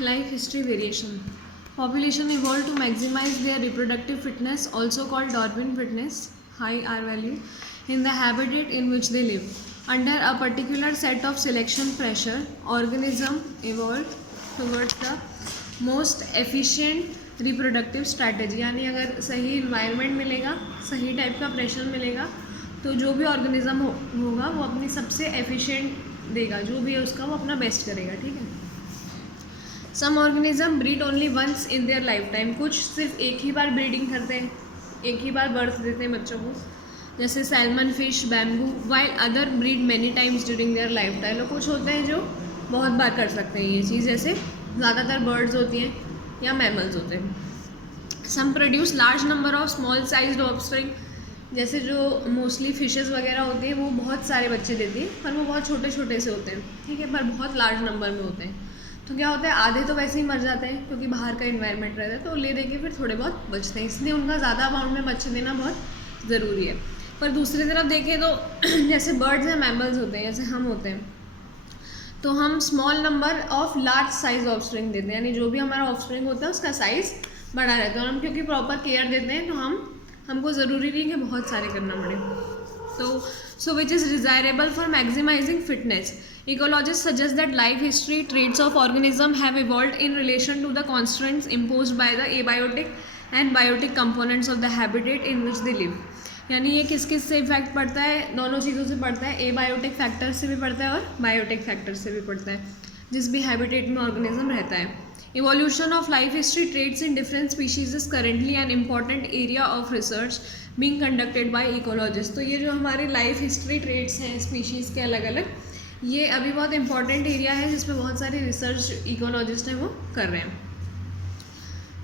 Life history variation. Population evolved to maximize their reproductive fitness, also called Darwin fitness, high R value, in the habitat in which they live. Under a particular set of selection pressure, organism evolved towards the most efficient reproductive strategy. यानी अगर सही environment मिलेगा, सही type का pressure मिलेगा, तो जो भी ऑर्गेनिज्म होगा वो अपनी सबसे एफिशिएंट देगा, जो भी है उसका वो अपना बेस्ट करेगा. ठीक है. Some organism breed only once in their lifetime. कुछ सिर्फ एक ही बार ब्रीडिंग करते हैं, एक ही बार बर्थ देते हैं बच्चों को, जैसे salmon fish, bamboo. While other breed many times during their life time. और कुछ होते हैं जो बहुत बार कर सकते हैं ये चीज़, जैसे ज़्यादातर बर्ड्स होती हैं या मैमल्स होते हैं. Some produce large number of small sized offspring. जैसे जो मोस्टली फिशेस वगैरह होती हैं वो बहुत सारे बच्चे देती हैं, पर वो बहुत छोटे छोटे से होते हैं. ठीक है, पर बहुत लार्ज नंबर में होते हैं. तो क्या होता है, आधे तो वैसे ही मर जाते हैं क्योंकि बाहर का इन्वायरमेंट रहता है, तो ले दे के फिर थोड़े बहुत बचते हैं. इसलिए उनका ज़्यादा अमाउंट में बच्चे देना बहुत ज़रूरी है. पर दूसरी तरफ देखें तो जैसे बर्ड्स या मैमल्स होते हैं, जैसे हम होते हैं, तो हम small number of large size offspring देते हैं. यानी जो भी हमारा ऑफस्प्रिंग होता है उसका साइज़ बड़ा रहता है, और हम क्योंकि प्रॉपर केयर देते हैं तो हमको ज़रूरी नहीं कि बहुत सारे करना पड़े. तो so which is desirable for maximising fitness. Ecologists suggest that life history traits of organism have evolved in relation to the constraints imposed by the abiotic and biotic components of the habitat in which they live. यानी ये किस किस से effect पड़ता है, दोनों चीज़ों से पड़ता है. एबायोटिक फैक्टर से भी पड़ता है और बायोटिक फैक्टर से भी पड़ता है, जिस भी हैबिटेट में ऑर्गेनिज्म रहता है. Evolution of life history traits in different species is currently an important area of research being conducted by ecologist. तो ये जो हमारे लाइफ हिस्ट्री ट्रेट्स हैं स्पीशीज़ के अलग अलग, ये अभी बहुत इंपॉर्टेंट एरिया है जिसमें बहुत सारे रिसर्च इकोलॉजिस्ट हैं वो कर रहे हैं.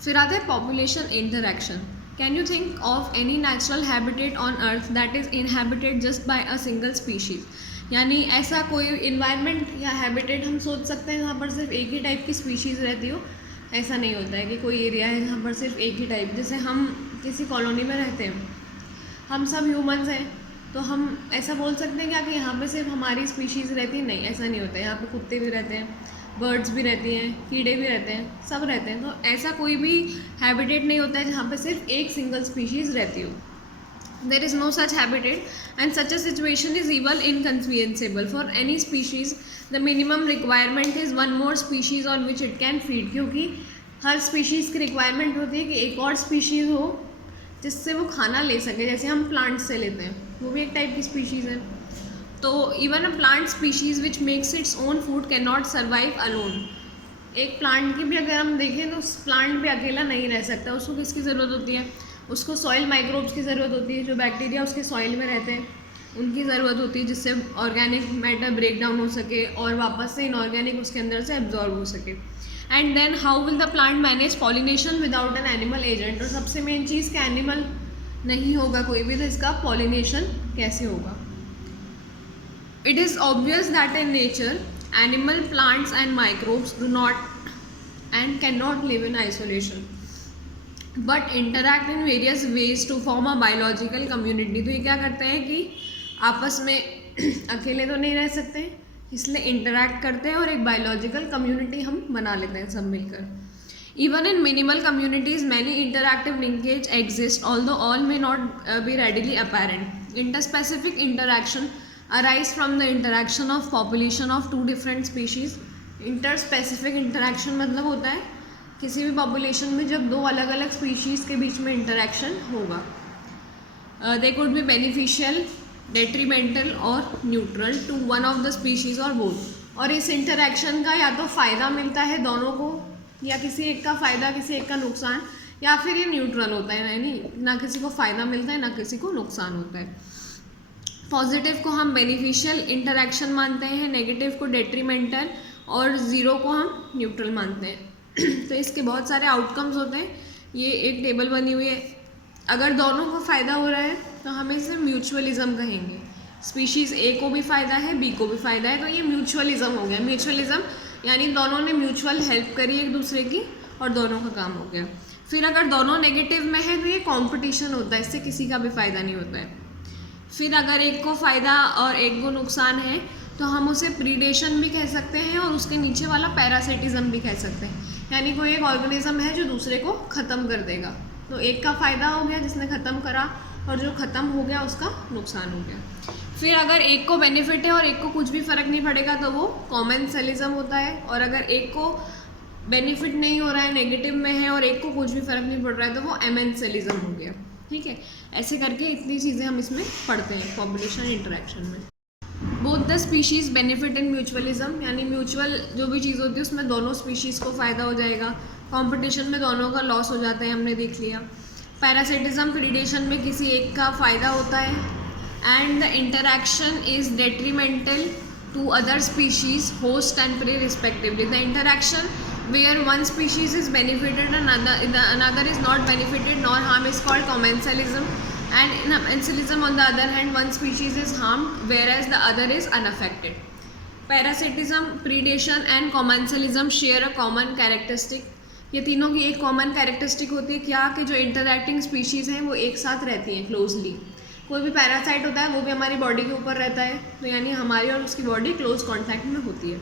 फिर आते हैं population interaction. Can you think of any natural habitat on earth that is inhabited just by a single species. यानी ऐसा कोई इन्वायरमेंट या हैबिटेट हम सोच सकते हैं जहाँ पर सिर्फ एक ही टाइप की स्पीशीज़ रहती हो. ऐसा नहीं होता है कि कोई एरिया है जहाँ पर सिर्फ एक ही टाइप, जैसे हम किसी कॉलोनी में रहते हैं, हम सब ह्यूमन्स हैं, तो हम ऐसा बोल सकते हैं क्या कि यहाँ पे सिर्फ हमारी स्पीशीज़ रहती है? नहीं, ऐसा नहीं होता है. यहाँ पे कुत्ते भी रहते हैं, बर्ड्स भी रहती हैं, कीड़े भी रहते हैं, सब रहते हैं. तो ऐसा कोई भी हैबिटेट नहीं होता है जहाँ पे सिर्फ एक सिंगल स्पीशीज़ रहती हो. There is no such habitat and such a situation is even inconvenienceable for any species. The minimum requirement is one more species on which it can feed. क्योंकि हर स्पीशीज़ की रिक्वायरमेंट होती है कि एक और स्पीशीज़ हो जिससे वो खाना ले सके. जैसे हम प्लांट्स से लेते हैं, वो भी एक टाइप की स्पीशीज़ है. तो even a plant species which makes its own food can not survive alone. एक प्लांट की भी अगर हम देखें तो उस प्लांट भी अकेला नहीं रह सकता. उसको किसकी ज़रूरत होती है? उसको सॉइल माइक्रोब्स की ज़रूरत होती है, जो बैक्टीरिया उसके सॉइल में रहते हैं उनकी ज़रूरत होती है, जिससे ऑर्गेनिक मैटर ब्रेक डाउन हो सके और वापस से इनऑर्गेनिक उसके अंदर से एब्जॉर्ब हो सके. And then how will the plant manage pollination without an animal agent. और सबसे मेन चीज़ कि एनिमल नहीं होगा कोई भी, तो इसका पॉलिनेशन कैसे होगा? It is obvious that in nature animal, plants and microbes do not and can not live in isolation but interact in various ways to form a biological community. तो ये क्या करते हैं कि आपस में अकेले तो नहीं रह सकते, इसलिए इंटरैक्ट करते हैं और एक बायोलॉजिकल कम्युनिटी हम बना लेते हैं सब मिलकर. Even in minimal communities, many interactive linkage exist, although all may not be readily apparent. Interspecific interaction arise from the interaction of population of two different species. Interspecific interaction मतलब होता है किसी भी population में जब दो अलग अलग species के बीच में interaction होगा. They could be beneficial, detrimental or neutral to one of the species or both. और इस interaction का या तो फ़ायदा मिलता है दोनों को, या किसी एक का फ़ायदा किसी एक का नुकसान, या फिर ये न्यूट्रल होता है, यानी ना किसी को फ़ायदा मिलता है ना किसी को नुकसान होता है. पॉजिटिव को हम बेनिफिशियल इंटरेक्शन मानते हैं, नेगेटिव को डेट्रीमेंटल और ज़ीरो को हम न्यूट्रल मानते हैं. तो इसके बहुत सारे आउटकम्स होते हैं. ये एक टेबल बनी हुई है. अगर दोनों को फ़ायदा हो रहा है तो हम इसे म्यूचुअलिज्म कहेंगे. स्पीशीज़ ए को भी फ़ायदा है, बी को भी फ़ायदा है, तो ये म्यूचुअलिज्म हो गया. म्यूचुअलिज्म यानी दोनों ने म्यूचुअल हेल्प करी एक दूसरे की और दोनों का काम हो गया. फिर अगर दोनों नेगेटिव में है तो ये कंपटीशन होता है, इससे किसी का भी फ़ायदा नहीं होता है. फिर अगर एक को फ़ायदा और एक को नुकसान है तो हम उसे प्रीडेशन भी कह सकते हैं और उसके नीचे वाला पैरासिटिज्म भी कह सकते हैं, यानी कोई एक ऑर्गेनिज्म है जो दूसरे को ख़त्म कर देगा। तो एक का फ़ायदा हो गया जिसने ख़त्म करा, और जो ख़त्म हो गया उसका नुकसान हो गया। फिर अगर एक को बेनिफिट है और एक को कुछ भी फ़र्क नहीं पड़ेगा तो वो कॉमेंसलिज्म होता है, और अगर एक को बेनिफिट नहीं हो रहा है, नेगेटिव में है, और एक को कुछ भी फ़र्क नहीं पड़ रहा है तो वो एमेंसलिज्म हो गया। ठीक है, ऐसे करके इतनी चीज़ें हम इसमें पढ़ते हैं पॉपुलेशन इंटरेक्शन में। Both the species benefit in mutualism, यानी म्यूचुअल जो भी चीज़ होती है उसमें दोनों स्पीशीज़ को फ़ायदा हो जाएगा, कंपटीशन में दोनों का लॉस हो जाता है, हमने देख लिया। पैरासिटिज्म प्रीडेशन में किसी एक का फ़ायदा होता है, and the interaction is detrimental to other species host and prey respectively. The interaction where one species is benefited and another is not benefited nor harm is called commensalism, and in commensalism on the other hand one species is harmed whereas the other is unaffected. Parasitism, predation and commensalism share a common characteristic. ये तीनों की एक common characteristic होती है क्या, कि जो interacting species हैं वो एक साथ रहती हैं क्लोजली। कोई भी पैरासाइट होता है वो भी हमारी बॉडी के ऊपर रहता है, तो यानी हमारी और उसकी बॉडी क्लोज कॉन्टैक्ट में होती है।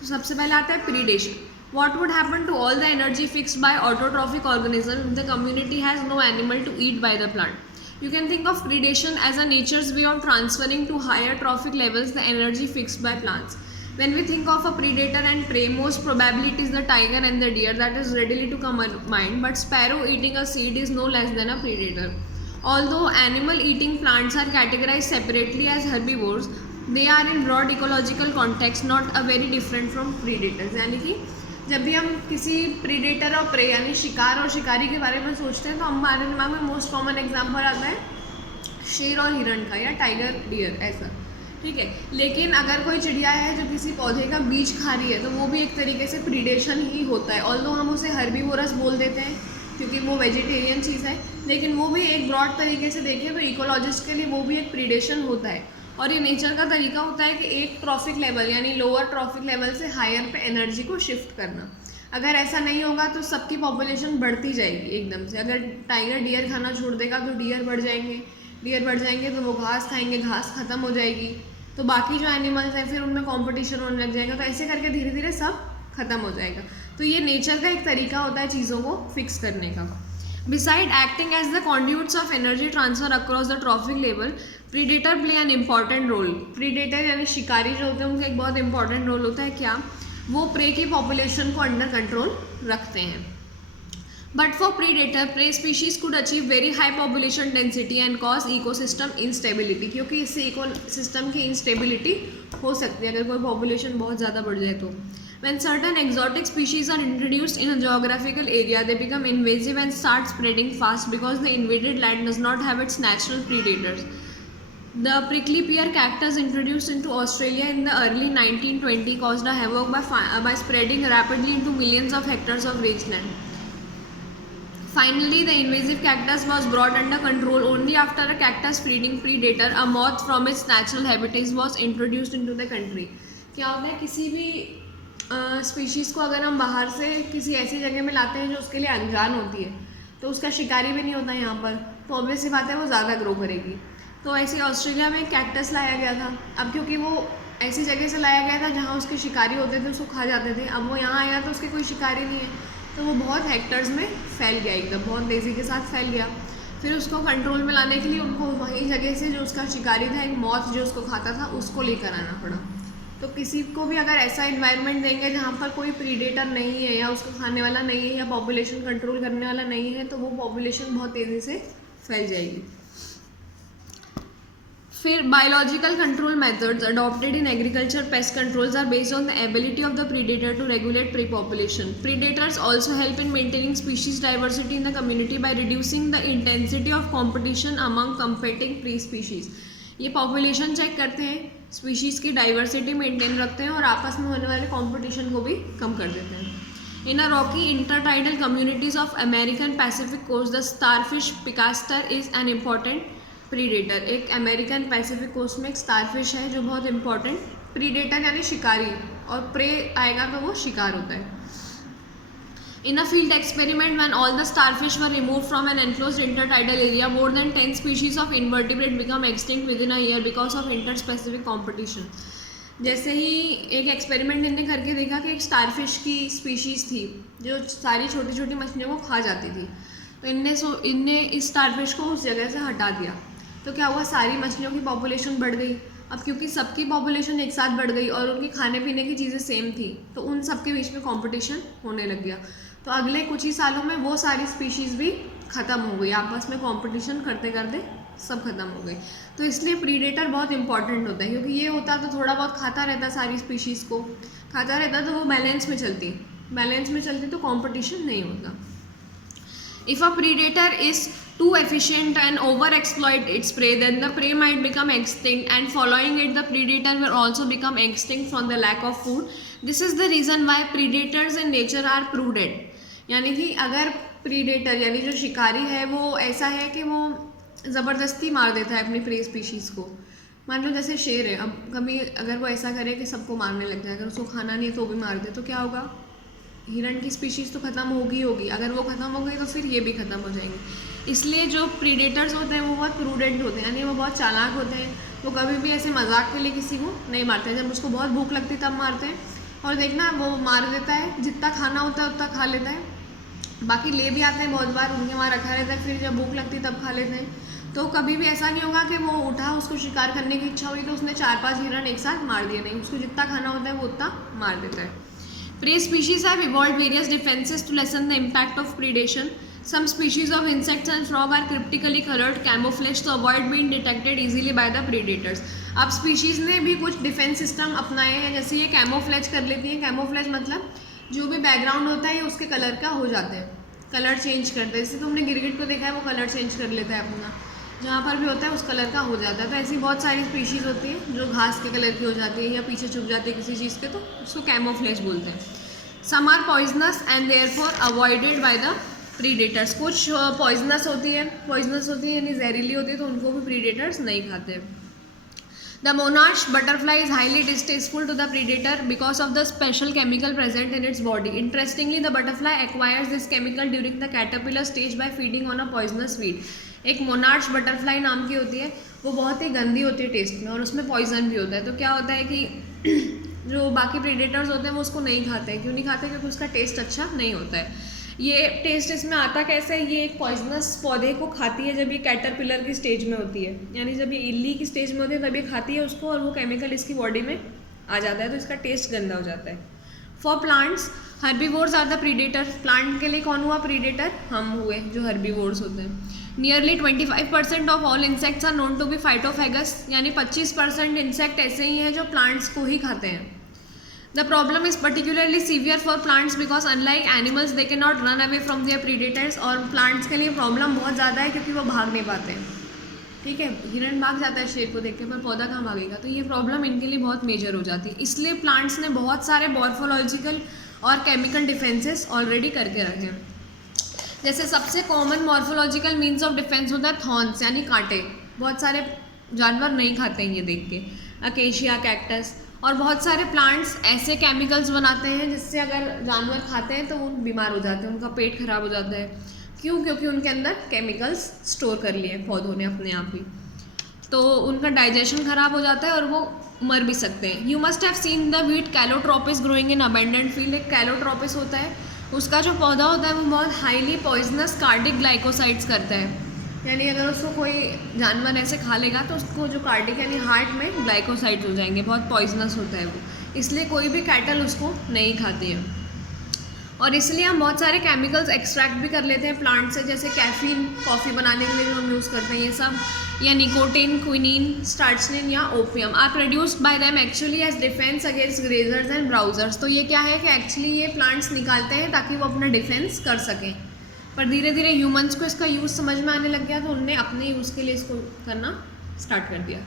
तो सबसे पहले आता है predation. What would happen to all the energy fixed by autotrophic organism if the community has no animal to eat by the plant? You can think of predation as a nature's way of transferring to higher trophic levels the energy fixed by plants. When we think of a predator and prey, most probably it is the tiger and the deer that is readily to come to mind, but sparrow eating a seed is no less than a predator. Although animal eating plants are categorized separately as herbivores, they are in broad ecological context not a very different from predators. यानी कि जब भी हम किसी predator और pray यानी शिकार और शिकारी के बारे में सोचते हैं तो हमारे दिमाग में मोस्ट कॉमन एग्जांपल आता है शेर और हिरण का, या टाइगर डियर ऐसा। ठीक है, लेकिन अगर कोई चिड़िया है जो किसी पौधे का बीज खा रही है तो वो भी एक तरीके से प्रीडेशन ही होता है। ऑल्दो हम उसे हर्बीवोरस बोल देते हैं क्योंकि वो वेजिटेरियन चीज़ है, लेकिन वो भी एक ब्रॉड तरीके से देखें तो इकोलॉजिस्ट के लिए वो भी एक प्रीडेशन होता है। और ये नेचर का तरीका होता है कि एक ट्रॉफिक लेवल यानी लोअर ट्रॉफिक लेवल से हायर पे एनर्जी को शिफ्ट करना। अगर ऐसा नहीं होगा तो सबकी पॉपुलेशन बढ़ती जाएगी एकदम से। अगर टाइगर डियर खाना छोड़ देगा तो डियर बढ़ जाएंगे तो वो घास खाएंगे, घास ख़त्म हो जाएगी तो बाकी जो एनिमल्स हैं फिर उनमें कॉम्पिटिशन होने लग जाएगा, तो ऐसे करके धीरे धीरे सब खत्म हो जाएगा। तो ये नेचर का एक तरीका होता है चीज़ों को फिक्स करने का। Beside acting as the conduits of energy transfer across the trophic level, predator play an important role. Predator यानी शिकारी जो होते हैं उनका एक बहुत इंपॉर्टेंट रोल होता है क्या, वो प्रे की पॉपुलेशन को अंडर कंट्रोल रखते हैं। But for predator, prey species could achieve very high population density and cause ecosystem instability, क्योंकि इससे इकोसिस्टम की इंस्टेबिलिटी हो सकती है अगर कोई पॉपुलेशन बहुत ज़्यादा बढ़ जाए तो। When certain exotic species are introduced in a geographical area, they become invasive and start spreading fast because the invaded land does not have its natural predators. The prickly pear cactus introduced into Australia in the early 1920 caused a havoc by spreading rapidly into millions of hectares of rangeland. Finally, the invasive cactus was brought under control only after a cactus-feeding predator, a moth from its natural habitat, was introduced into the country. क्या होता है, किसी भी species को अगर हम बाहर से किसी ऐसी जगह में लाते हैं जो उसके लिए अनजान होती है तो उसका शिकारी भी नहीं होता यहाँ पर, तो ऑब्वियस सी बात है वो ज़्यादा ग्रो करेगी। तो ऐसे ऑस्ट्रेलिया में कैक्टस लाया गया था। अब क्योंकि वो ऐसी जगह से लाया गया था जहाँ उसके शिकारी होते थे, उसको खा जाते थे, अब वो यहाँ आया तो उसके कोई शिकारी नहीं है, तो वो बहुत हेक्टर्स में फैल गया, एकदम बहुत तेज़ी के साथ फैल गया। फिर उसको कंट्रोल में लाने के लिए उनको वही जगह से जो उसका शिकारी था, एक मॉथ जो उसको खाता था, उसको लेकर आना पड़ा। तो किसी को भी अगर ऐसा इन्वायरमेंट देंगे जहाँ पर कोई प्रीडेटर नहीं है या उसको खाने वाला नहीं है या पॉपुलेशन कंट्रोल करने वाला नहीं है, तो वो पॉपुलेशन बहुत तेज़ी से फैल जाएगी। फिर biological control methods adopted in agriculture pest controls are based on the ability of the predator to regulate prey population. Predators also help in maintaining species diversity in the community by reducing the intensity of competition among competing prey species. ये population check करते हैं, species की diversity maintain रखते हैं और आपस में होने वाले कंपटीशन को भी कम कर देते हैं। In a rocky intertidal communities of American Pacific coast the starfish Pisaster is an important predator. एक अमेरिकन पैसिफिक कोस्ट में एक स्टारफिश है जो बहुत इंपॉर्टेंट प्रीडेटर यानी शिकारी, और प्रे आएगा तो वो शिकार होता है। In a field experiment, when all the starfish were removed from an enclosed intertidal area, more than 10 species of invertebrate become extinct within a year because of interspecific competition. जैसे ही एक एक्सपेरिमेंट इनने करके देखा कि एक स्टारफिश की species थी जो सारी छोटी छोटी मछलियों को खा जाती थी, तो इनने इस स्टारफिश को उस जगह से हटा दिया। तो क्या हुआ, सारी मछलियों की पॉपुलेशन बढ़ गई। अब क्योंकि सबकी पॉपुलेशन एक साथ बढ़ गई और उनके खाने पीने की चीज़ें सेम थी, तो उन सबके बीच में कंपटीशन होने लग गया। तो अगले कुछ ही सालों में वो सारी स्पीशीज़ भी ख़त्म हो गई, आपस में कंपटीशन करते करते सब खत्म हो गई। तो इसलिए प्रीडेटर बहुत इंपॉर्टेंट होता है, क्योंकि ये होता तो थोड़ा बहुत खाता रहता, सारी स्पीशीज़ को खाता रहता तो वो बैलेंस में चलती तो कंपटीशन नहीं होता। If a predator is too efficient and overexploit its prey, then the prey might become extinct, and following it, the predator will also become extinct from the lack of food. This is the reason why predators in nature are prudent. यानी कि अगर predator यानी जो शिकारी है वो ऐसा है कि वो ज़बरदस्ती मार देता है अपनी प्रे स्पीशीज़ को। मान लो जैसे शेर है, अब कभी अगर वो ऐसा करे कि सबको मारने लग जाए, अगर उसको खाना नहीं है तो भी मार दे, तो क्या होगा, हिरण की स्पीशीज़ तो ख़त्म होगी। अगर वो ख़त्म हो गई तो फिर ये भी ख़त्म हो जाएंगे। इसलिए जो प्रीडेटर्स होते हैं वो बहुत प्रूडेंट होते हैं, यानी वो बहुत चालाक होते हैं। वो कभी भी ऐसे मजाक के लिए किसी को नहीं मारते हैं। जब उसको बहुत भूख लगती है तब मारते हैं, और देखना वो मार देता है, जितना खाना होता है उतना खा लेता है। बाकी ले भी आते हैं बहुत बार, उनके वहाँ रखा रहता है, फिर जब भूख लगती है तब खा लेते हैं। तो कभी भी ऐसा नहीं होगा कि वो उठा, उसको शिकार करने की इच्छा हुई तो उसने 4-5 हिरण एक साथ मार दिए, नहीं, उसको जितना खाना होता है वो उतना मार देता है। Prey species have evolved various defenses to lessen the impact of predation. Some species of insects and frog are cryptically colored, camouflaged to avoid being detected easily by the predators. अब स्पीशीज़ ने भी कुछ defence system अपनाए हैं, जैसे ये camouflage कर लेती हैं। कैमोफ्लेज मतलब जो भी बैकग्राउंड होता है उसके कलर का हो जाता है, कलर चेंज करते हैं। जैसे तुमने गिरगिट को देखा है, वो कलर चेंज कर लेता है अपना, जहाँ पर भी होता है उस कलर का हो जाता है। तो ऐसी बहुत सारी स्पीशीज़ होती है जो घास के कलर की हो जाती है या पीछे छुप जाती है किसी चीज़ के, तो उसको कैमोफ्लेज बोलते हैं। Some are poisonous and therefore avoided by the predators. कुछ पॉइजनस होती है यानी जहरीली होती है, तो उनको भी प्रीडेटर्स नहीं खाते। The monarch butterfly is highly distasteful to the predator because of the special chemical present in its body. Interestingly, the butterfly acquires this chemical during the caterpillar stage by feeding on a poisonous weed. एक monarch butterfly नाम की होती है, वो बहुत ही गंदी होती है टेस्ट में, और उसमें पॉइजन भी होता है। तो क्या होता है कि जो बाकी प्रीडेटर्स होते हैं वो उसको नहीं खाते हैं। क्यों नहीं खाते? क्योंकि उसका टेस्ट अच्छा नहीं होता है। ये टेस्ट इसमें आता कैसे है, ये एक पॉइजनस पौधे को खाती है जब ये कैटरपिलर की स्टेज में होती है, यानी जब ये इल्ली की स्टेज में होती है तब ये खाती है उसको, और वो केमिकल इसकी बॉडी में आ जाता है, तो इसका टेस्ट गंदा हो जाता है। For plants, herbivores are the predator. Plant के लिए कौन हुआ प्रीडेटर? हम हुए जो हर्बीवोर्स होते हैं। Nearly 25% of all insects are known to be phytophagous, यानी 25% इंसेक्ट ऐसे ही हैं जो प्लांट्स को ही खाते हैं। The problem is particularly severe for plants because unlike animals they cannot run away from their predators, और plants के लिए प्रॉब्लम बहुत ज़्यादा है क्योंकि वो भाग नहीं पाते हैं। ठीक है, हिरण भाग जाता है शेर को देख के, पर पौधा कहाँ भागेगा, तो ये प्रॉब्लम इनके लिए बहुत मेजर हो जाती है। इसलिए प्लांट्स ने बहुत सारे मॉर्फोलॉजिकल और केमिकल डिफेंसेस ऑलरेडी करके रखे हैं। जैसे सबसे common morphological means of defence होता है थॉर्न्स, यानी कांटे। बहुत सारे जानवर नहीं खाते हैं ये देख के, अकेशिया, कैक्टस, और बहुत सारे प्लांट्स ऐसे केमिकल्स बनाते हैं जिससे अगर जानवर खाते हैं तो वो बीमार हो जाते हैं, उनका पेट खराब हो जाता है। क्यों? क्योंकि उनके अंदर केमिकल्स स्टोर कर लिए हैं पौधों ने अपने आप ही, तो उनका डाइजेशन खराब हो जाता है और वो मर भी सकते हैं। You must have seen the weed Calotropis growing in abundant field. एक कैलोट्रोपिस होता है, उसका जो पौधा होता है वो बहुत हाईली पॉइजनस कार्डिक ग्लाइकोसाइड्स करता है, यानी अगर उसको कोई जानवर ऐसे खा लेगा तो उसको जो कार्डिक यानी हार्ट में ग्लाइकोसाइड्स हो जाएंगे, बहुत पॉइजनस होता है वो, इसलिए कोई भी कैटल उसको नहीं खाती है। और इसलिए हम बहुत सारे केमिकल्स एक्सट्रैक्ट भी कर लेते हैं प्लांट से, जैसे कैफीन कॉफ़ी बनाने के लिए जो हम यूज़ करते हैं ये सब, या निकोटिन, क्विनीन, स्टार्चनिन या opium are produced by them actually as defence against grazers and browsers. तो ये क्या है कि एक्चुअली ये प्लांट्स निकालते हैं ताकि वो अपना डिफेंस कर सकें, पर धीरे धीरे ह्यूमंस को इसका यूज़ समझ में आने लग गया तो उनने अपने यूज़ के लिए इसको करना स्टार्ट कर दिया।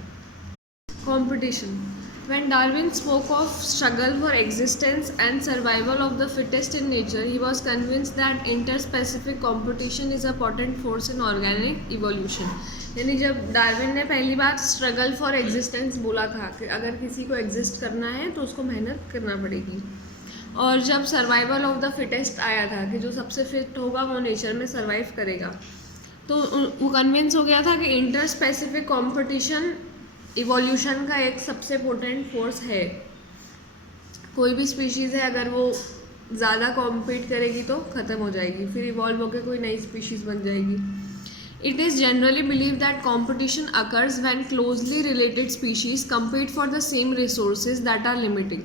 Competition. When Darwin spoke of struggle for existence and survival of the fittest in nature, he was convinced that interspecific competition is a potent force in organic evolution. यानी जब डार्विन ने पहली बार स्ट्रगल फॉर एग्जिस्टेंस बोला था कि अगर किसी को एग्जिस्ट करना है तो उसको मेहनत करना पड़ेगी, और जब सर्वाइवल ऑफ द फिटेस्ट आया था कि जो सबसे फिट होगा वो नेचर में सर्वाइव करेगा, तो वो कन्विंस हो गया था कि इंटर स्पेसिफिक कॉम्पिटिशन इवोल्यूशन का एक सबसे पोटेंट फोर्स है। कोई भी स्पीशीज़ है अगर वो ज़्यादा कॉम्पीट करेगी तो ख़त्म हो जाएगी, फिर इवॉल्व होकर कोई नई स्पीशीज़ बन जाएगी। It is generally believed that competition occurs when closely related species compete for the same resources that are limiting,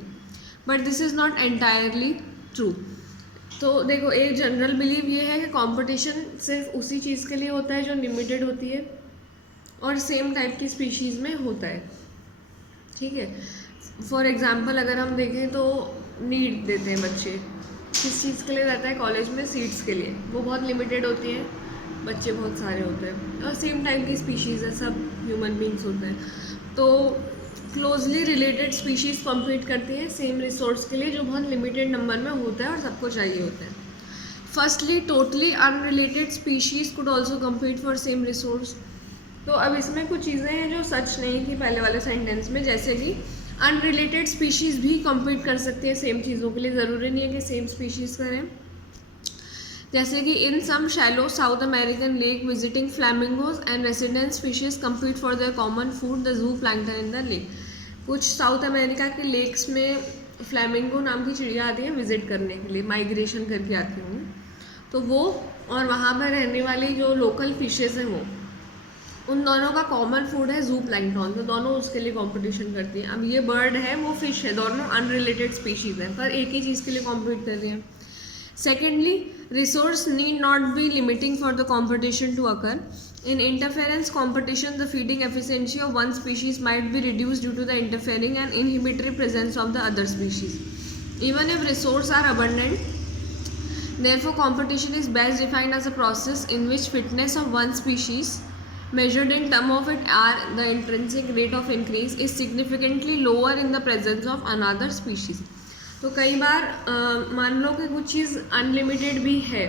but this is not entirely true. तो देखो, एक जनरल बिलीव ये है कि कंपटीशन सिर्फ उसी चीज़ के लिए होता है जो लिमिटेड होती है और सेम टाइप की स्पीशीज़ में होता है, ठीक है। फॉर एग्जांपल अगर हम देखें तो नीट देते हैं बच्चे, किस चीज़ के लिए रहता है कॉलेज में? सीट्स के लिए। वो बहुत लिमिटेड होती है, बच्चे बहुत सारे होते हैं और सेम टाइप की स्पीशीज़ है, सब ह्यूमन बींग्स होते हैं। तो क्लोजली रिलेटेड स्पीशीज़ कम्पीट करती हैं सेम रिसोर्स के लिए जो बहुत लिमिटेड नंबर में होता है और सबको चाहिए होता है। Firstly, totally unrelated species could also compete for same resource. तो अब इसमें कुछ चीज़ें हैं जो सच नहीं थी पहले वाले सेंटेंस में, जैसे कि अनरिलेटेड स्पीशीज़ भी कम्पीट कर सकती है सेम चीज़ों के लिए, ज़रूरी नहीं है कि सेम स्पीशीज़ करें। जैसे कि in some shallow South American lake visiting flamingos and resident species compete for their common food the zooplankton in the lake. कुछ साउथ अमेरिका के लेक्स में फ्लैमिंगो नाम की चिड़िया आती है विजिट करने के लिए, माइग्रेशन करके आती होंगी, तो वो और वहाँ पर रहने वाली जो लोकल फिशेज हैं वो, उन दोनों का कॉमन फूड है जू प्लैंकटन, तो दोनों उसके लिए कंपटीशन करती हैं। अब ये बर्ड है, वो फिश है, दोनों अनरिलेटेड स्पीशीज़ हैं पर एक ही चीज़ के लिए कॉम्पीट कर रही हैं। Secondly, resource need not be limiting for the competition to occur. In interference competition, the feeding efficiency of one species might be reduced due to the interfering and inhibitory presence of the other species. Even if resources are abundant, therefore competition is best defined as a process in which fitness of one species, measured in terms of it are the intrinsic rate of increase, is significantly lower in the presence of another species. तो कई बार मान लो कि कुछ चीज़ unlimited भी है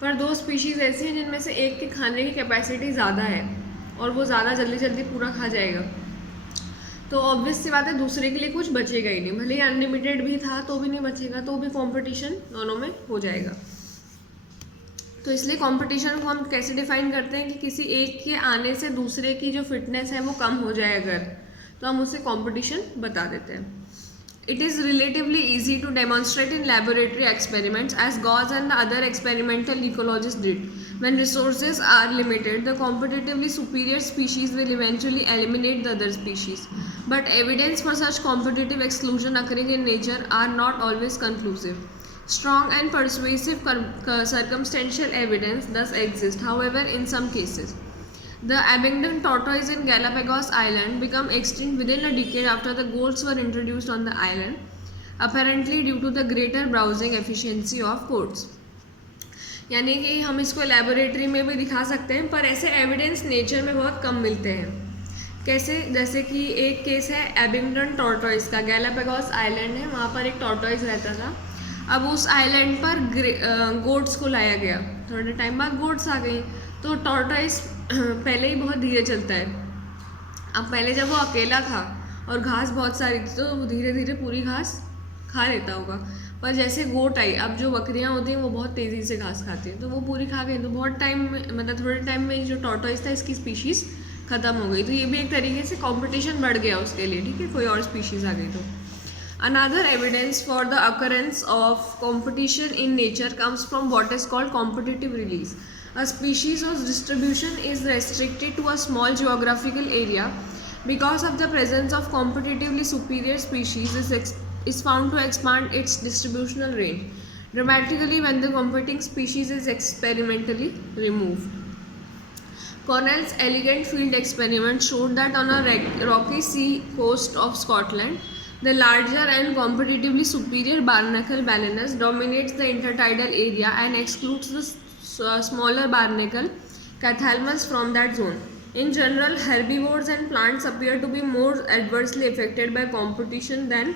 पर दो species ऐसी हैं जिनमें से एक के खाने की कैपेसिटी ज़्यादा है और वो ज़्यादा जल्दी जल्दी पूरा खा जाएगा, तो ऑब्वियस सी बात है दूसरे के लिए कुछ बचेगा ही नहीं, भले ही अनलिमिटेड भी था तो भी नहीं बचेगा, तो भी कंपटीशन दोनों में हो जाएगा। तो इसलिए कंपटीशन को हम कैसे डिफाइन करते हैं कि किसी एक के आने से दूसरे की जो फिटनेस है वो कम हो जाए अगर, तो हम उसे कंपटीशन बता देते हैं। It is relatively easy to demonstrate in laboratory experiments, as Gauss and the other experimental ecologists did. When resources are limited, the competitively superior species will eventually eliminate the other species. But evidence for such competitive exclusion occurring in nature are not always conclusive. Strong and persuasive circumstantial evidence thus exists, however, in some cases. The abandoned tortoise in Galapagos Island became extinct within a decade after the goats were introduced on the island, apparently due to the greater browsing efficiency of goats. यानी कि हम इसको laboratory में भी दिखा सकते हैं पर ऐसे एविडेंस नेचर में बहुत कम मिलते हैं। कैसे? जैसे कि एक केस है एबिंगडन टॉर्टॉइस का, गैलापागोस आइलैंड है, वहाँ पर एक टॉर्टॉइस रहता था। अब उस आइलैंड पर गोट्स को लाया गया, थोड़े टाइम बाद गोट्स आ गई, तो टॉर्टॉइस पहले ही बहुत धीरे चलता है। अब पहले जब वो अकेला था और घास बहुत सारी थी तो वो धीरे धीरे पूरी घास खा लेता होगा, पर जैसे गोट आई, अब जो बकरियां होती हैं वो बहुत तेज़ी से घास खाती हैं, तो वो पूरी खा गई, तो बहुत टाइम में, मतलब थोड़े टाइम में जो टॉर्टॉइस था इसकी स्पीशीज़ ख़त्म हो गई। तो ये भी एक तरीके से कॉम्पिटिशन बढ़ गया उसके लिए, ठीक है, कोई और स्पीशीज़ आ गई। तो Another evidence for the occurrence of competition in nature comes from what is called competitive release. A species whose distribution is restricted to a small geographical area because of the presence of competitively superior species is found to expand its distributional range dramatically when the competing species is experimentally removed. Cornell's elegant field experiment showed that on a rocky sea coast of Scotland, the larger and competitively superior barnacle balanus dominates the intertidal area and excludes the smaller barnacle cathalmus from that zone. In general, herbivores and plants appear to be more adversely affected by competition than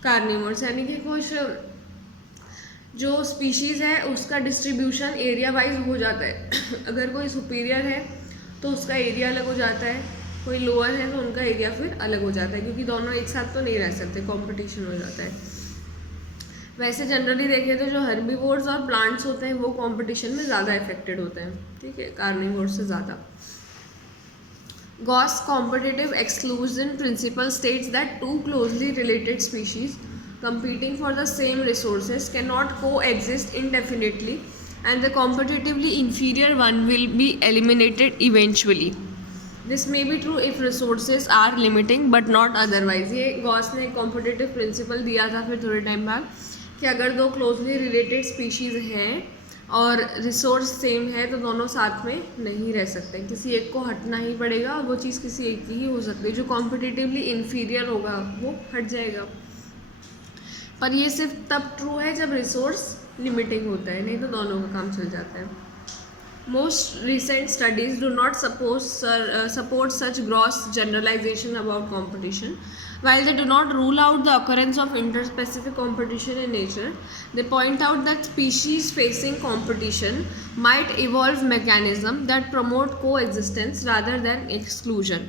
carnivores. यानी कि कुछ जो species है उसका distribution area wise हो जाता है। अगर कोई सुपीरियर है तो उसका एरिया अलग हो जाता है, कोई लोअर है तो उनका एरिया फिर अलग हो जाता है, क्योंकि दोनों एक साथ तो नहीं रह सकते, कंपटीशन हो जाता है। वैसे जनरली देखें तो जो हर्बीवोर्स और प्लांट्स होते हैं वो कंपटीशन में ज़्यादा इफेक्टेड होते हैं, ठीक है, कार्निवोर्स से ज़्यादा। Gauss' competitive exclusion principle states that two closely related species competing for the same resources cannot coexist indefinitely, and the competitively inferior one will be eliminated eventually. This may be true if resources are limiting but not otherwise. ये Gauss ने competitive principal दिया था फिर थोड़े time बाद कि अगर दो क्लोजली रिलेटेड स्पीशीज़ हैं और रिसोर्स सेम है तो दोनों साथ में नहीं रह सकते, किसी एक को हटना ही पड़ेगा और वो चीज़ किसी एक की ही हो सकती है। जो कॉम्पिटिटिवली इन्फीरियर होगा वो हट जाएगा, पर ये सिर्फ तब ट्रू है जब रिसोर्स लिमिटिंग होता है, नहीं तो दोनों का काम चल जाता है। Most recent studies do not support such gross generalization about competition. While they do not rule out the occurrence of interspecific competition in nature, they point out that species facing competition might evolve mechanisms that promote coexistence rather than exclusion.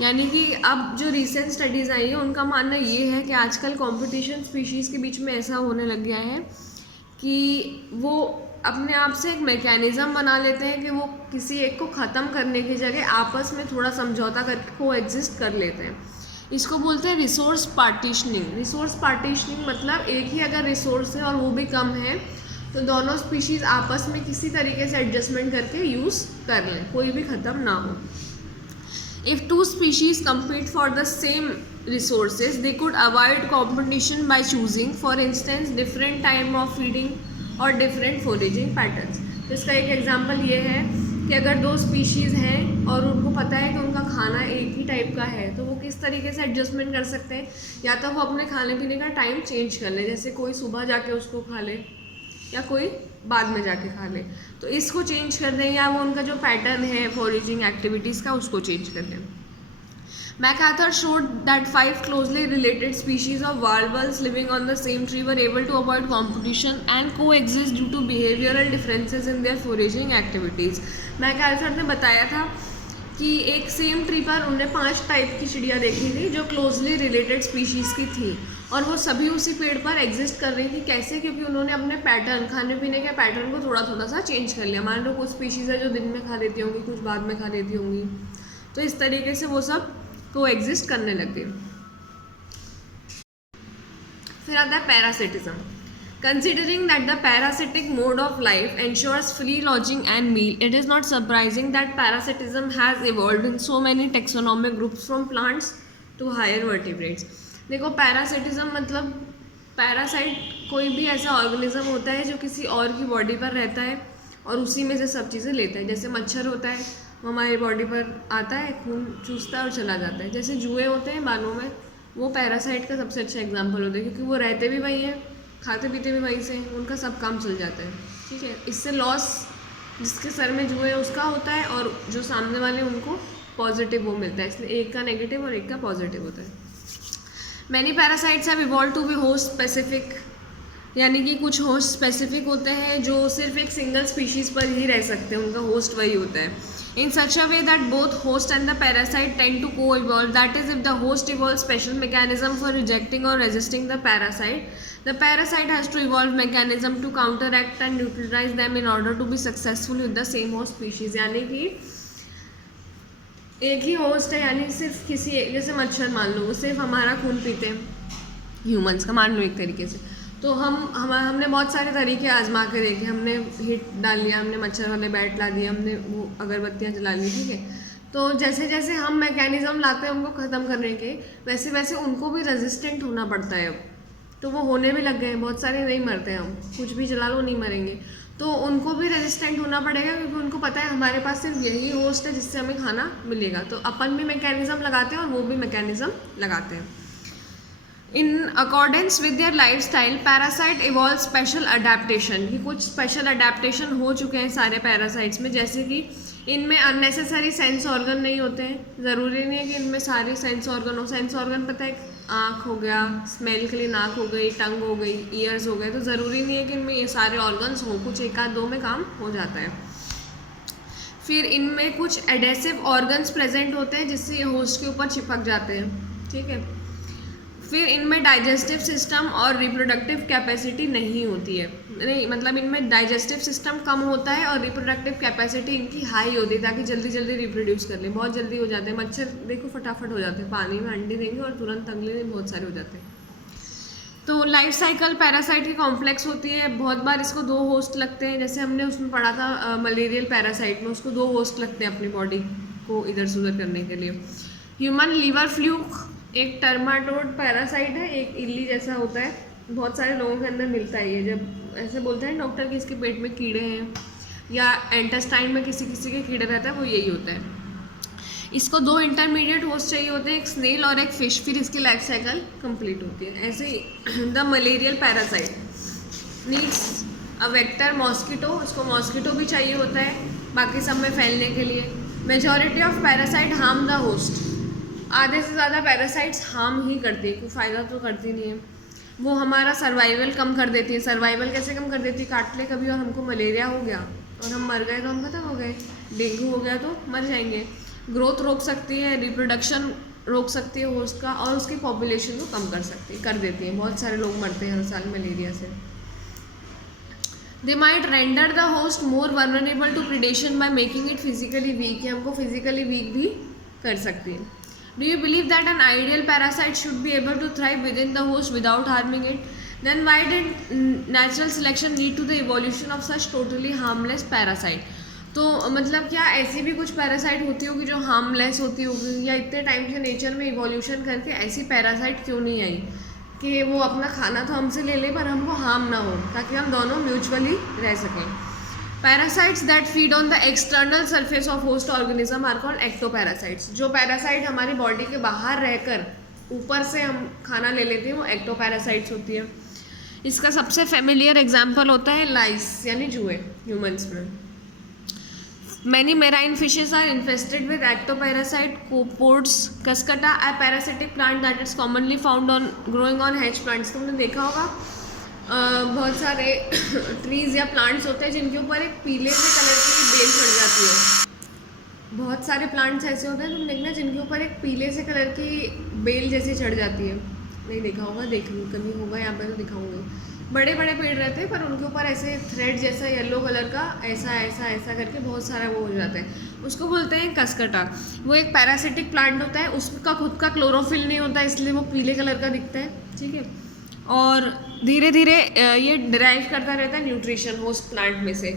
यानी कि अब जो recent studies आई है उनका मानना ये है कि आजकल कंपटीशन स्पीशीज़ के बीच में ऐसा होने लग गया है कि वो अपने आप से एक मैकेनिज़्म बना लेते हैं कि वो किसी एक को ख़त्म करने की जगह आपस में थोड़ा समझौता करके को एग्जिस्ट कर लेते हैं। इसको बोलते हैं रिसोर्स पार्टीशनिंग। रिसोर्स पार्टीशनिंग मतलब एक ही अगर रिसोर्स है और वो भी कम है तो दोनों स्पीशीज़ आपस में किसी तरीके से एडजस्टमेंट करके यूज़ कर लें, कोई भी ख़त्म ना हो। If two species compete for the same resources, they could avoid competition by choosing, for instance, different time of feeding और डिफरेंट फोरेजिंग पैटर्न्स। तो इसका एक एग्जांपल ये है कि अगर दो स्पीशीज़ हैं और उनको पता है कि उनका खाना एक ही टाइप का है तो वो किस तरीके से एडजस्टमेंट कर सकते हैं, या तो वो अपने खाने पीने का टाइम चेंज कर ले, जैसे कोई सुबह जाके उसको खा ले या कोई बाद में जाके खा ले, तो इसको चेंज कर दें, या वो उनका जो पैटर्न है फोरेजिंग एक्टिविटीज़ का उसको चेंज कर दें। MacArthur showed that 5 closely related species of warblers living on the same tree were able to avoid competition and coexist due to behavioral differences in their foraging activities. MacArthur ने बताया था कि एक same tree पर उन्होंने 5 type की चिड़िया देखी थी जो क्लोजली रिलेटेड स्पीशीज़ की थी और वो सभी उसी पेड़ पर एग्जिस्ट कर रही थी। कैसे? क्योंकि उन्होंने अपने पैटर्न, खाने पीने के पैटर्न को थोड़ा थोड़ा सा चेंज कर लिया। मान लो कुछ स्पीशीज़ है जो दिन में खा लेती होंगी, कुछ बाद में खा लेती होंगी, तो इस तरीके से वो सब को एग्जिस्ट करने लग गए। फिर आता है parasitism. Considering that the parasitic mode of life ensures free lodging and meal, it is not surprising that parasitism has evolved in so many taxonomic groups from plants to higher vertebrates. देखो, parasitism मतलब parasite कोई भी ऐसा organism होता है जो किसी और की बॉडी पर रहता है और उसी में से सब चीज़ें लेता है। जैसे मच्छर होता है, वो हमारी बॉडी पर आता है, खून चूसता है और चला जाता है। जैसे जुए होते हैं बालों में, वो पैरासाइट का सबसे अच्छा एग्जांपल होता है, क्योंकि वो रहते भी वहीं हैं, खाते पीते भी वहीं से, उनका सब काम चल जाता है। ठीक है, इससे लॉस जिसके सर में जुए उसका होता है और जो सामने वाले उनको पॉजिटिव वो मिलता है, इसलिए एक का नेगेटिव और एक का पॉजिटिव होता है। Many parasites have evolved to be host specific, यानी कि कुछ होस्ट स्पेसिफिक होते हैं जो सिर्फ एक सिंगल स्पीशीज़ पर ही रह सकते हैं, उनका होस्ट वही होता है। In such a way that both host and the parasite tend to co-evolve. That is, if the host evolves special mechanism for rejecting or resisting the parasite has to evolve mechanism to counteract and neutralize them in order to be successful with the same host species. यानी कि एक ही host है, यानी सिर्फ किसी एक, जैसे मच्छर मान लो, वो सिर्फ हमारा खून पीते हैं, ह्यूमंस का मान लो एक तरीके से, तो हमने बहुत सारे तरीके आजमा के देखे, हमने हिट डाल लिया, हमने मच्छर वाले बैट ला दिए, हमने वो अगरबत्तियाँ जला ली। ठीक है, तो जैसे जैसे हम मैकेनिज़्म लाते हैं उनको ख़त्म करने के, वैसे वैसे उनको भी रेजिस्टेंट होना पड़ता है। अब तो वो होने भी लग गए हैं, बहुत सारे नहीं मरते हैं, हम कुछ भी जला लो नहीं मरेंगे, तो उनको भी रेजिस्टेंट होना पड़ेगा, क्योंकि उनको पता है हमारे पास सिर्फ यही होस्ट है जिससे हमें खाना मिलेगा। तो अपन भी मैकेनिज़्म लगाते हैं और वो भी मैकेनिज़्म लगाते हैं। In accordance with their lifestyle, parasite evolve special adaptation, कि कुछ स्पेशल अडेप्टेशन हो चुके हैं सारे पैरासाइट्स में, जैसे कि इनमें अननेसेसरी सेंस ऑर्गन नहीं होते हैं। ज़रूरी नहीं है कि इनमें सारे सेंस ऑर्गन हो। सेंस ऑर्गन पता है, आँख हो गया, स्मेल के लिए नाक हो गई, टंग हो गई, ईयर्स हो गए, तो ज़रूरी नहीं है कि इनमें ये सारे ऑर्गन्स हों, कुछ एक आध दो में काम हो जाता है। फिर इनमें कुछ एडेसिव ऑर्गन्स प्रेजेंट होते हैं जिससे ये होस्ट के ऊपर चिपक जाते हैं। ठीक है, फिर इनमें डाइजेस्टिव सिस्टम और रिप्रोडक्टिव कैपेसिटी नहीं होती है, नहीं मतलब इनमें डाइजेस्टिव सिस्टम कम होता है और रिप्रोडक्टिव कैपेसिटी इनकी हाई होती है ताकि जल्दी जल्दी रिप्रोड्यूस कर लें, बहुत जल्दी हो जाते हैं। मच्छर देखो फटाफट हो जाते हैं, पानी में अंडे देंगे और तुरंत अगले दिन बहुत सारे हो जाते हैं। तो लाइफ साइकिल पैरासाइट की कॉम्प्लेक्स होती है, बहुत बार इसको 2 होस्ट लगते हैं, जैसे हमने उसमें पढ़ा था मलेरियल पैरासाइट में, उसको 2 होस्ट लगते हैं अपनी बॉडी को इधर से उधर करने के लिए। ह्यूमन लीवर फ्लूक एक टर्माटोड पैरासाइट है, एक इल्ली जैसा होता है, बहुत सारे लोगों के अंदर मिलता है ये। जब ऐसे बोलते हैं डॉक्टर कि इसके पेट में कीड़े हैं या इंटेस्टाइन में किसी किसी के कीड़े रहता है, वो यही होता है। इसको 2 इंटरमीडिएट होस्ट चाहिए होते हैं, एक स्नेल और एक फिश, फिर इसकी लाइफ साइकिल कंप्लीट होती है। ऐसे ही the malarial parasite needs a vector mosquito, इसको मॉस्किटो भी चाहिए होता है बाकी सब में फैलने के लिए। Majority of parasite harm the host, आधे से ज़्यादा पैरासाइट्स हार्म ही करती है, कोई फ़ायदा तो करती नहीं है। वो हमारा सर्वाइवल कम कर देती है। सर्वाइवल कैसे कम कर देती है? काट ले कभी और हमको मलेरिया हो गया और हम मर गए तो हम खत्म हो गए, डेंगू हो गया तो मर जाएंगे। ग्रोथ रोक सकती है, रिप्रोडक्शन रोक सकती है होस्ट का, और उसकी पॉपुलेशन को कम कर देती है। बहुत सारे लोग मरते हैं हर साल मलेरिया से। They might render the host more vulnerable to predation by making it physically weak, ये हमको फिजिकली वीक भी कर सकती है। Do you believe that an ideal parasite should be able to thrive within the host without harming it? Then why did natural selection lead to the evolution of such totally harmless parasite? तो मतलब क्या ऐसी भी कुछ parasite होती होगी जो harmless होती होगी, या इतने टाइम से नेचर में इवोल्यूशन करके ऐसी पैरासाइट क्यों नहीं आई कि वो अपना खाना तो हमसे ले ले पर हमको हार्म ना हो, ताकि हम दोनों म्यूचुअली रह सकें। Parasites that feed on the external surface of host organism are called ectoparasites. जो पैरासाइट हमारी बॉडी के बाहर रहकर ऊपर से हम खाना ले लेते हैं वो एक्टोपैरासाइट्स होती है। इसका सबसे फेमिलियर एग्जाम्पल होता है लाइस यानी चूहे ह्यूमंस में। Many marine fishes are infested with ectoparasite copepods. Cuscuta a parasitic plant that is commonly found on growing on hedge plants. तुमने देखा होगा बहुत सारे ट्रीज़ या प्लांट्स होते हैं जिनके ऊपर एक पीले से कलर की बेल चढ़ जाती है। बहुत सारे प्लांट्स ऐसे होते हैं तुम देखना जिनके ऊपर एक पीले से कलर की बेल जैसी चढ़ जाती है। नहीं देखा होगा, कभी होगा यहाँ पर तो दिखाऊंगी। बड़े बड़े पेड़ रहते हैं पर उनके ऊपर ऐसे थ्रेड जैसा येलो कलर का ऐसा ऐसा ऐसा करके बहुत सारा वो हो जाता है, उसको बोलते हैं कसकटा। वो एक पैरासिटिक प्लांट होता है, उसका खुद का क्लोरोफिल नहीं होता इसलिए वो पीले कलर का दिखता है, ठीक है। और धीरे धीरे ये डिराइव करता रहता है न्यूट्रिशन होस्ट प्लांट में से,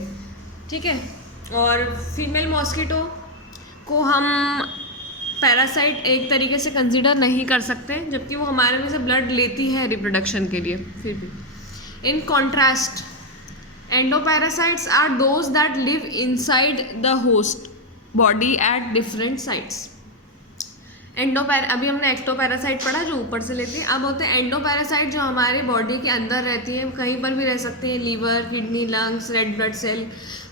ठीक है। और फीमेल मॉस्किटो को हम पैरासाइट एक तरीके से कंसिडर नहीं कर सकते, जबकि वो हमारे में से ब्लड लेती है रिप्रोडक्शन के लिए फिर भी। In contrast endoparasites are those that live inside the host body at different sites. अभी हमने एक्टोपैरासाइट पढ़ा जो ऊपर से लेती है, अब होते हैं एंडोपैरासाइट जो हमारे बॉडी के अंदर रहती है, कहीं पर भी रह सकते हैं, liver, kidney, lungs, red blood cell.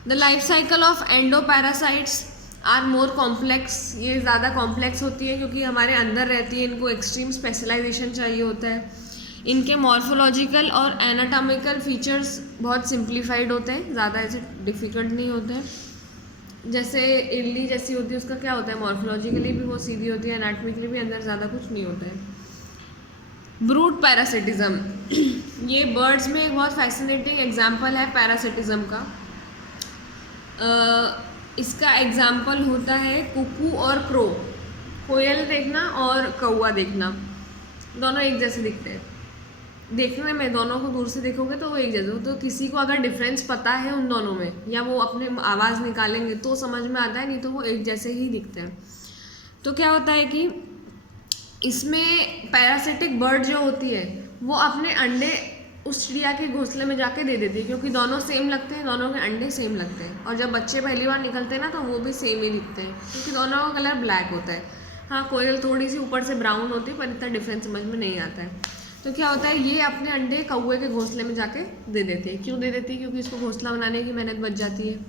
The life cycle of endoparasites are more complex, ये ज़्यादा कॉम्प्लेक्स होती है क्योंकि हमारे अंदर रहती है, इनको एक्सट्रीम स्पेशलाइजेशन चाहिए होता है। इनके मॉर्फोलॉजिकल और एनाटॉमिकल फीचर्स बहुत सिंप्लीफाइड होते हैं, ज़्यादा ऐसे डिफ़िकल्ट नहीं होते हैं। जैसे इल्ली जैसी होती है उसका क्या होता है, मॉर्फोलॉजिकली भी वो सीधी होती है, एनाटॉमिकली भी अंदर ज़्यादा कुछ नहीं होता है। ब्रूड पैरासिटिज्म, ये बर्ड्स में एक बहुत फैसिनेटिंग एग्जाम्पल है पैरासिटिज्म का। इसका एग्जाम्पल होता है कुकू और क्रो। कोयल देखना और कौवा देखना, दोनों एक जैसे दिखते हैं देखने में, दोनों को दूर से देखोगे तो वो एक जैसे हो। तो किसी को अगर डिफरेंस पता है उन दोनों में, या वो अपने आवाज़ निकालेंगे तो समझ में आता है, नहीं तो वो एक जैसे ही दिखते हैं। तो क्या होता है कि इसमें पैरासिटिक बर्ड जो होती है वो अपने अंडे उस चिड़िया के घोंसले में जाके दे देती है, क्योंकि दोनों सेम लगते हैं, दोनों के अंडे सेम लगते हैं, और जब बच्चे पहली बार निकलते हैं ना तो वो भी सेम ही दिखते हैं क्योंकि दोनों का कलर ब्लैक होता है। हाँ, कोयल थोड़ी सी ऊपर से ब्राउन होती है पर इतना डिफरेंस समझ में नहीं आता है। तो क्या होता है, ये अपने अंडे कौवे के घोंसले में जाके दे देती है। क्यों दे देती है? क्योंकि इसको घोंसला बनाने की मेहनत बच जाती है,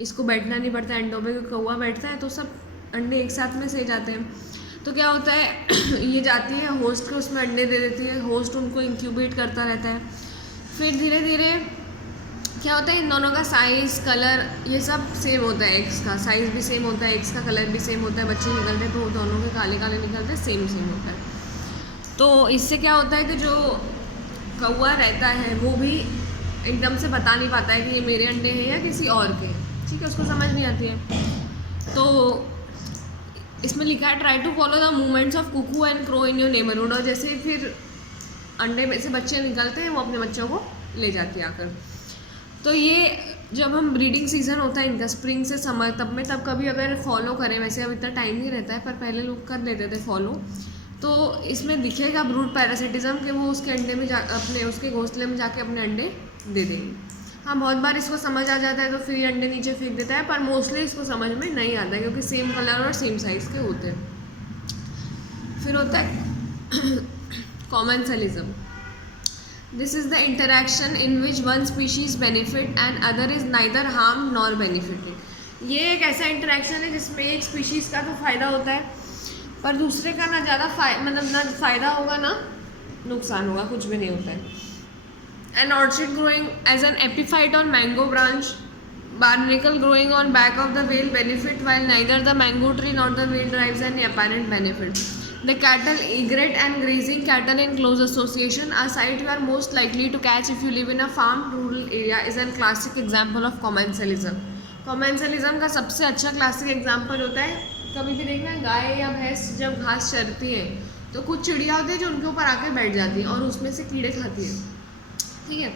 इसको बैठना नहीं पड़ता अंडों पे, क्योंकि कौवा बैठता है तो सब अंडे एक साथ में सह जाते हैं। तो क्या होता है ये जाती है होस्ट के उसमें अंडे दे देती है, होस्ट उनको इंक्यूबेट करता रहता है। फिर धीरे धीरे क्या होता है, इन दोनों का साइज़, कलर, ये सब सेम होता है। एग्स का साइज़ भी सेम होता है, एग्स का कलर भी सेम होता है। बच्चे निकलते हैं तो दोनों के काले काले निकलते हैं, सेम होता है। तो इससे क्या होता है कि जो कौवा रहता है वो भी एकदम से बता नहीं पाता है कि ये मेरे अंडे हैं या किसी और के, ठीक है, उसको समझ नहीं आती है। तो इसमें लिखा है try to follow the movements of cuckoo and crow in your neighbourhood, और जैसे फिर अंडे में से बच्चे निकलते हैं वो अपने बच्चों को ले जाती है आकर। तो ये जब हम ब्रीडिंग सीजन होता है इनका स्प्रिंग से समर तब में, तब कभी अगर फॉलो करें, वैसे अब इतना टाइम नहीं रहता है पर पहले लोग कर लेते थे फॉलो, तो इसमें दिखेगा ब्रूड पैरासिटिज्म कि वो उसके अंडे में अपने उसके घोंसले में जाके अपने अंडे दे देंगे। हाँ, बहुत बार इसको समझ आ जाता है तो फिर ये अंडे नीचे फेंक देता है, पर मोस्टली इसको समझ में नहीं आता है क्योंकि सेम कलर और सेम साइज़ के होते हैं। फिर होता है commensalism. This is the interaction in which one species benefit and other is neither harm nor benefited. ये एक ऐसा इंटरेक्शन है जिसमें एक स्पीशीज़ का तो फ़ायदा होता है पर दूसरे का ना ज़्यादा मतलब ना फ़ायदा होगा ना नुकसान होगा, कुछ भी नहीं होता है। An orchid growing as an epiphyte on mango branch, barnacle growing on back of the whale benefit, while neither the mango tree nor the whale derives any apparent benefit. The cattle, egret and grazing cattle in close association, a sight you are most likely to catch if you live in a farm rural area, is a classic example of commensalism. Commensalism का सबसे अच्छा classic example होता है, कभी भी देखना गाय या भैंस जब घास चरती है तो कुछ चिड़िया होती है जो उनके ऊपर आके बैठ जाती है और उसमें से कीड़े खाती है, ठीक है।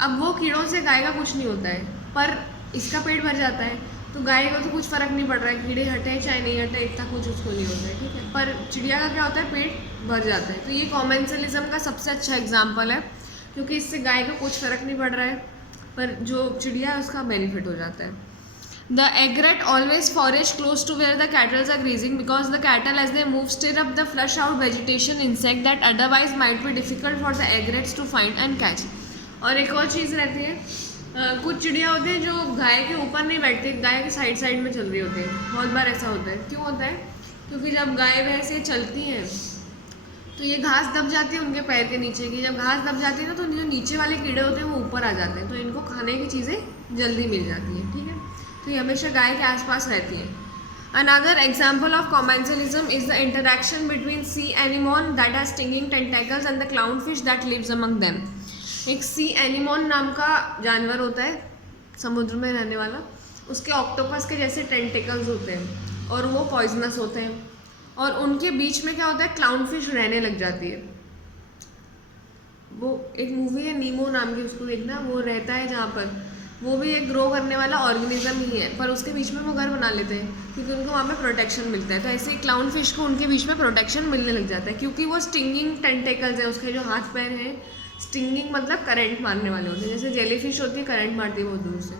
अब वो कीड़ों से गाय का कुछ नहीं होता है पर इसका पेट भर जाता है, तो गाय को तो कुछ फ़र्क नहीं पड़ रहा है, कीड़े हटे चाहे नहीं हटे इतना कुछ उसको नहीं होता है, ठीक है। पर चिड़िया का क्या होता है, पेट भर जाता है। तो ये कॉमेंसलिज्म का सबसे अच्छा एग्जाम्पल है क्योंकि इससे गाय को कुछ फ़र्क नहीं पड़ रहा है पर जो चिड़िया है उसका बेनिफिट हो जाता है। The egret always forage close to where the cattle are grazing because the cattle as they move stir up the flush out vegetation insect that otherwise might be difficult for the egrets to find and catch. और एक और चीज़ रहती है, कुछ चिड़िया होते हैं जो गाय के ऊपर नहीं बैठते, गाय के साइड साइड में चल रही होती है। बहुत बार ऐसा होता है, क्यों होता है, क्योंकि जब गाय भैंस ये चलती हैं तो ये घास दब जाती है उनके पैर के नीचे की, जब घास दब जाती है ना तो जो नीचे वाले कीड़े होते हैं वो ऊपर आ जाते हैं, तो इनको खाने की चीज़ें जल्दी मिल जाती हैं, ठीक है। तो ये हमेशा गाय के आसपास रहती है। Another example of commensalism is the interaction between sea anemone that has stinging tentacles and the clownfish that lives among them. एक सी एनिमोन नाम का जानवर होता है समुद्र में रहने वाला, उसके ऑक्टोपस के जैसे टेंटिकल्स होते हैं और वो पॉइजनस होते हैं, और उनके बीच में क्या होता है, क्लाउनफिश रहने लग जाती है। वो एक मूवी है नीमो नाम की, उसको देखना, वो रहता है जहाँ पर, वो भी एक ग्रो करने वाला ऑर्गेनिज्म ही है पर उसके बीच में वो घर बना लेते हैं क्योंकि उनको वहाँ पे प्रोटेक्शन मिलता है। तो ऐसे ही क्लाउन फिश को उनके बीच में प्रोटेक्शन मिलने लग जाता है क्योंकि वो स्टिंगिंग टेंटेकल्स हैं, उसके जो हाथ पैर हैं, स्टिंगिंग मतलब करंट मारने वाले होते हैं, जैसे जेली फिश होती है करंट मारती है बहुत दूर से,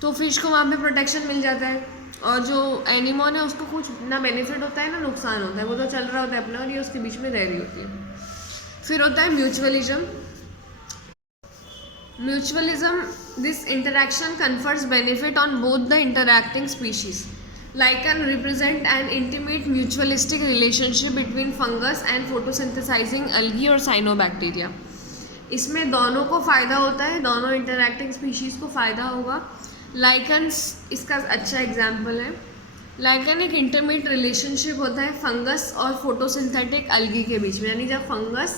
तो फिश को वहाँ पे प्रोटेक्शन मिल जाता है। और जो एनिमोन है उसको कुछ ना बेनिफिट होता है ना नुकसान होता है, वो तो चल रहा होता है अपना और ये उसके बीच में रह रही होती है। फिर होता है mutualism. Mutualism, this interaction confers benefit on both the interacting species. Lichen represent an intimate mutualistic relationship between fungus and photosynthesizing algae और cyanobacteria. इसमें दोनों को फ़ायदा होता है, दोनों इंटरैक्टिंग स्पीशीज़ को फ़ायदा होगा। लाइकन्स इसका अच्छा एग्जाम्पल है। लाइकन एक इंटरमीडिएट रिलेशनशिप होता है फंगस और फोटोसिंथेटिक अलगी के बीच में, यानी जब फंगस,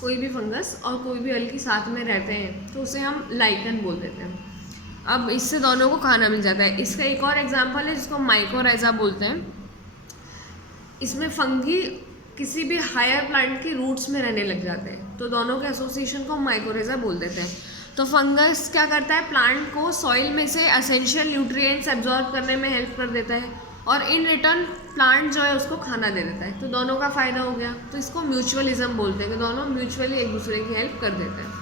कोई भी फंगस और कोई भी अलगी साथ में रहते हैं तो उसे हम लाइकन बोल देते हैं। अब इससे दोनों को खाना मिल जाता है। इसका एक और एग्जाम्पल है जिसको माइकोराइजा बोलते हैं। इसमें फंगी किसी भी हायर प्लांट की रूट्स में रहने लग जाते हैं, तो दोनों के एसोसिएशन को माइकोराइजा बोल देते हैं। तो फंगस क्या करता है, प्लांट को सॉइल में से एसेंशियल न्यूट्रिएंट्स एब्जॉर्ब करने में हेल्प कर देता है और इन रिटर्न प्लांट जो है उसको खाना दे देता है, तो दोनों का फ़ायदा हो गया। तो इसको म्यूचुअलिज्म बोलते हैं कि दोनों म्यूचुअली एक दूसरे की हेल्प कर देते हैं।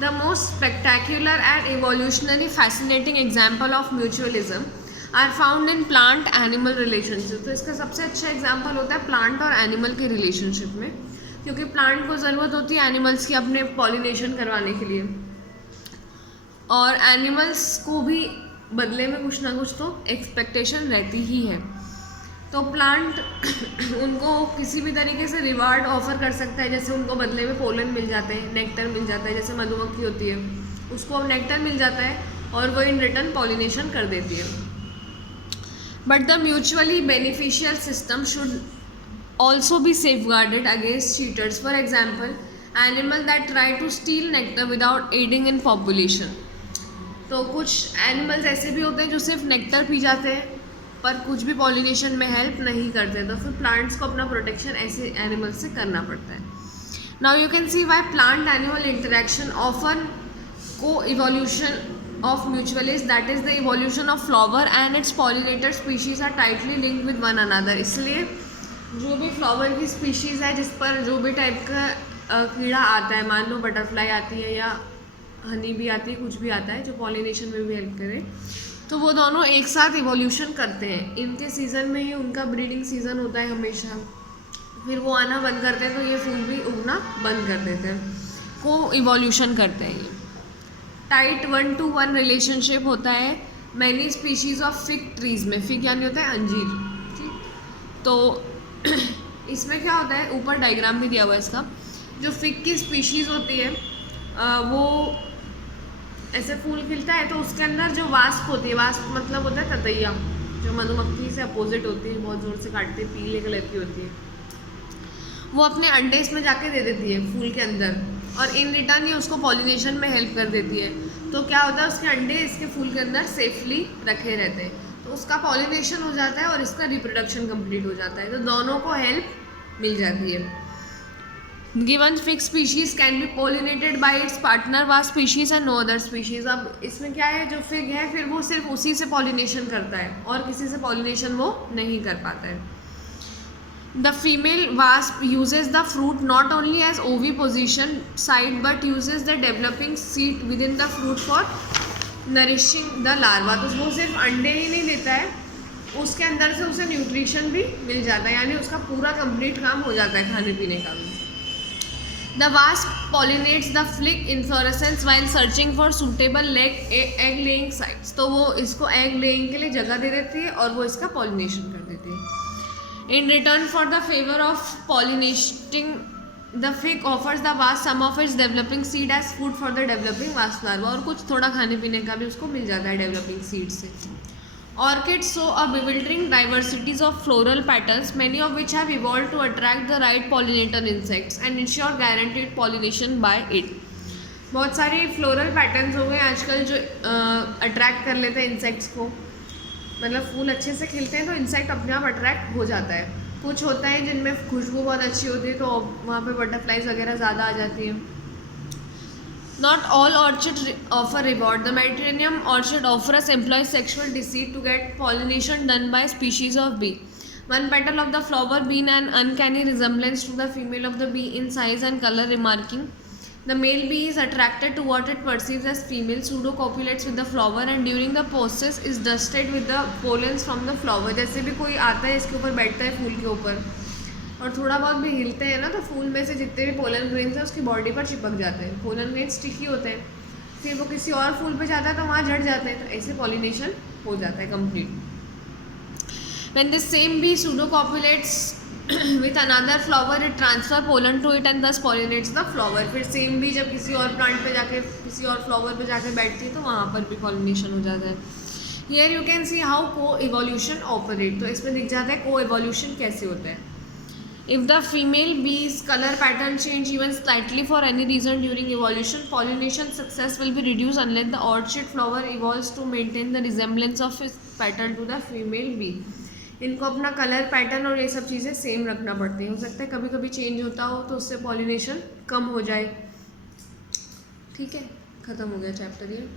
The most spectacular and evolutionary fascinating example of mutualism are found in plant animal relationship. तो इसका सबसे अच्छा एग्जाम्पल होता है प्लांट और एनिमल के रिलेशनशिप में, क्योंकि प्लांट को ज़रूरत होती है एनिमल्स की अपने पॉलिनेशन करवाने के लिए, और एनिमल्स को भी बदले में कुछ ना कुछ तो एक्सपेक्टेशन रहती ही है। तो प्लांट उनको किसी भी तरीके से रिवार्ड ऑफर कर सकता है, जैसे उनको बदले में पोलन मिल जाते हैं, नेक्टर मिल जाता है, जैसे मधुमक्खी होती है उसको अब नेक्टर मिल जाता है और वो इन रिटर्न पॉलिनेशन कर देती है। But the mutually beneficial system should also be safeguarded against cheaters. For example, animal that try to steal nectar without aiding in population. तो कुछ एनिमल्स ऐसे भी होते हैं जो सिर्फ नेक्टर पी जाते हैं पर कुछ भी पॉलिनेशन में हेल्प नहीं करते, तो फिर प्लांट्स को अपना प्रोटेक्शन ऐसे एनिमल्स से करना पड़ता है. Now you can see why plant animal interaction often को evolution of mutualist, that is the evolution of flower and its pollinator species are tightly linked with one another. इसलिए जो भी फ्लावर की स्पीशीज़ है जिस पर जो भी टाइप का कीड़ा आता है, मान लो बटरफ्लाई आती है या हनी भी आती है, कुछ भी आता है जो पॉलिनेशन में भी हेल्प करे, तो वो दोनों एक साथ इवोल्यूशन करते हैं. इनके सीज़न में ही उनका ब्रीडिंग सीज़न होता है हमेशा, फिर वो आना बंद करते हैं तो ये फूल भी उगना बंद कर देते हैं, को इवोल्यूशन करते हैं. ये टाइट 1-to-1 रिलेशनशिप होता है many species of fig trees में. फिग यानी होता है अंजीर. ठीक, तो इसमें क्या होता है, ऊपर डायग्राम भी दिया हुआ है इसका. जो फिग की स्पीशीज़ होती है वो ऐसे फूल खिलता है तो उसके अंदर जो वास्प होती है, वास्प मतलब होता है ततैया, जो मधुमक्खी से अपोजिट होती है, बहुत ज़ोर से काटती है, पीले कलर की होती है, वो अपने अंडे इसमें जाके दे देती है फूल के अंदर और इन रिटर्न ये उसको पॉलिनेशन में हेल्प कर देती है. तो क्या होता है, उसके अंडे इसके फूल के अंदर सेफली रखे रहते हैं, तो उसका पॉलिनेशन हो जाता है और इसका रिप्रोडक्शन कंप्लीट हो जाता है, तो दोनों को हेल्प मिल जाती है. Given fig species can be pollinated by its partner wasp species and no other species. अब इसमें क्या है, जो फिग है फिर वो सिर्फ उसी से पॉलिनेशन करता है और किसी से पॉलिनेशन वो नहीं कर पाता है. The female wasp uses the fruit not only as oviposition site but uses the developing seed within the fruit for nourishing the larva. तो वो सिर्फ अंडे ही नहीं देता है, उसके अंदर से उसे न्यूट्रिशन भी मिल जाता है, यानी उसका पूरा कंप्लीट काम हो जाता है खाने पीने का भी. The wasp pollinates the flick inflorescence while searching for suitable egg laying sites. तो वो इसको egg laying के लिए जगह दे देती है और वो इसका pollination कर देती है. In return for the favor of pollinating, the fig offers the wasp some of its developing seed as food for the developing wasp larva. और कुछ थोड़ा खाने पीने का भी उसको मिल जाता है developing seed से. Orchids show a bewildering diversities of floral patterns, many of which have evolved to attract the right pollinator insects and ensure guaranteed pollination by it. बहुत सारे फ्लोरल पैटर्न्स हो गए आजकल जो अट्रैक्ट कर लेते हैं इंसेक्ट्स को, मतलब फूल अच्छे से खिलते हैं तो इंसेक्ट अपने आप अट्रैक्ट हो जाता है. कुछ होता है जिनमें खुशबू बहुत अच्छी होती है तो वहाँ पे बटरफ्लाइज वगैरह ज़्यादा आ जाती हैं. Not all orchid offer reward. The Mediterranean orchid Ophrys employ sexual deceit to get pollination done by species of bee. One petal of the flower bear an uncanny resemblance to the female of the bee in size and color, remarking the male bee is attracted to what it perceives as female, pseudocopulates with the flower and during the process is dusted with the pollens from the flower. जैसे भी कोई आता है इसके ऊपर बैठता है फूल के ऊपर और थोड़ा बहुत भी हिलते हैं ना तो फूल में से जितने भी पोलन ग्रेन्स हैं उसकी बॉडी पर चिपक जाते हैं. पोलन ग्रेन्स स्टिकी होते हैं, फिर वो किसी और फूल पे जाता है तो वहाँ झड़ जाते हैं, तो ऐसे पॉलिनेशन हो जाता है complete. When the same bee pseudocopulates with another flower, it transfer pollen to it and thus pollinates the flower. फिर सेम बी जब किसी और प्लांट पे जाके किसी और फ्लावर पे जाके बैठती है तो वहाँ पर भी पॉलिनेशन हो जाता है. Here you can see how co-evolution operate. तो इसमें दिख जाता है co-evolution कैसे होता है. If the female bee's color pattern change even slightly for any reason during evolution, pollination success will be reduced unless the orchid flower evolves to maintain the resemblance of its petal to the female bee. इनको अपना colour pattern और ये सब चीज़ें same रखना पड़ती हैं. हो सकता है कभी कभी चेंज होता हो तो उससे पॉलिनेशन कम हो जाए. ठीक है, ख़त्म हो गया चैप्टर ये.